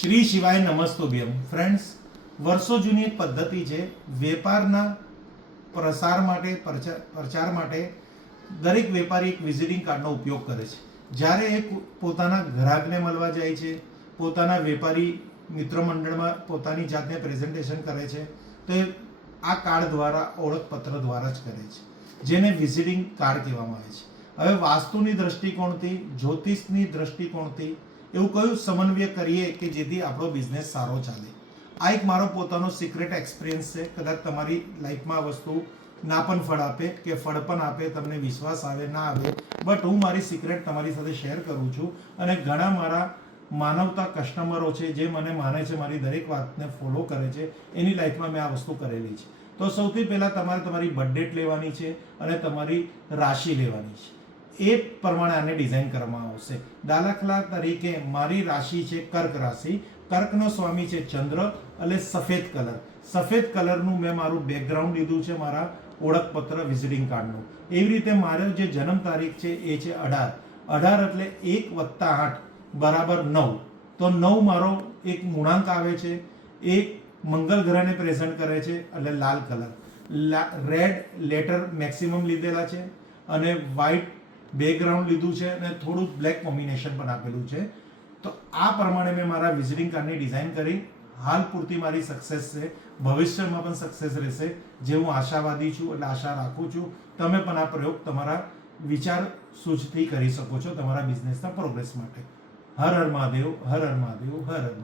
શ્રી શિવાય નમસ્તુભ્યમ ફ્રેન્ડ્સ વર્ષો જૂની એક પદ્ધતિ છે વેપારના પ્રસાર માટે પ્રચાર માટે દરેક વેપારી એક વિઝિટિંગ કાર્ડનો ઉપયોગ કરે છે. જ્યારે એ પોતાના ગ્રાહકને મળવા જાય છે, પોતાના વેપારી મિત્ર મંડળમાં પોતાની જાતને પ્રેઝન્ટેશન કરે છે, તો એ આ કાર્ડ દ્વારા, ઓળખપત્ર દ્વારા જ કરે છે, જેને વિઝિટિંગ કાર્ડ કહેવામાં આવે છે. હવે વાસ્તુની દ્રષ્ટિકોણથી, જ્યોતિષની દ્રષ્ટિકોણથી એવું કયું સમન્વય કરીએ કે જેથી આપણો બિઝનેસ સારો ચાલે? આ એક મારો પોતાનો સિક્રેટ એક્સપિરિયન્સ છે. કદાચ તમારી લાઈફમાં આ વસ્તુ ના પણ ફળ આપે કે ફળ પણ આપે, તમને વિશ્વાસ આવે, ના આવે. બટ હું મારી સિક્રેટ તમારી સાથે શેર કરું છું અને ઘણા મારા માનવતા કસ્ટમરો છે, જે મને માને છે, મારી દરેક વાતને ફોલો કરે છે, એની લાઈફમાં મેં આ વસ્તુ કરેલી છે. તો સૌથી પહેલાં તમારે તમારી બર્થડેટ લેવાની છે અને તમારી રાશિ લેવાની છે. એ પ્રમાણે આને ડિઝાઇન કરવામાં આવશે. દાખલા તરીકે મારી રાશિ છે કર્ક રાશિ. કર્કનો સ્વામી છે ચંદ્ર એટલે સફેદ કલર. સફેદ કલરનું મેં મારું બેકગ્રાઉન્ડ લીધું છે મારા ઓળખપત્ર વિઝિટિંગ કાર્ડનું એવી રીતે મારો જે જન્મ તારીખ છે એ છે અઢાર. અઢાર એટલે એક વત્તા આઠ બરાબર નવ. તો નવ મારો એક મૂળાંક આવે છે. એ મંગળ ગ્રહને પ્રેઝન્ટ કરે છે એટલે લાલ કલર. રેડ લેટર મેક્સિમમ લીધેલા છે અને વ્હાઇટ બેકગ્રાઉન્ડ લીધું છે અને થોડું બ્લેક કોમ્બિનેશન પણ આપેલું છે. તો આ પ્રમાણે મેં મારા વિઝિટિંગ કાર્ડની ડિઝાઇન કરી. હાલ પૂરતી મારી સક્સેસ છે. ભવિષ્યમાં પણ સક્સેસ રહેશે જે હું આશાવાદી છું એટલે આશા રાખું છું. તમે પણ આ પ્રયોગ તમારા વિચાર સૂચથી કરી શકો છો તમારા બિઝનેસના પ્રોગ્રેસ માટે. હર હર મહાદેવ, હર હર મહાદેવ, હર હર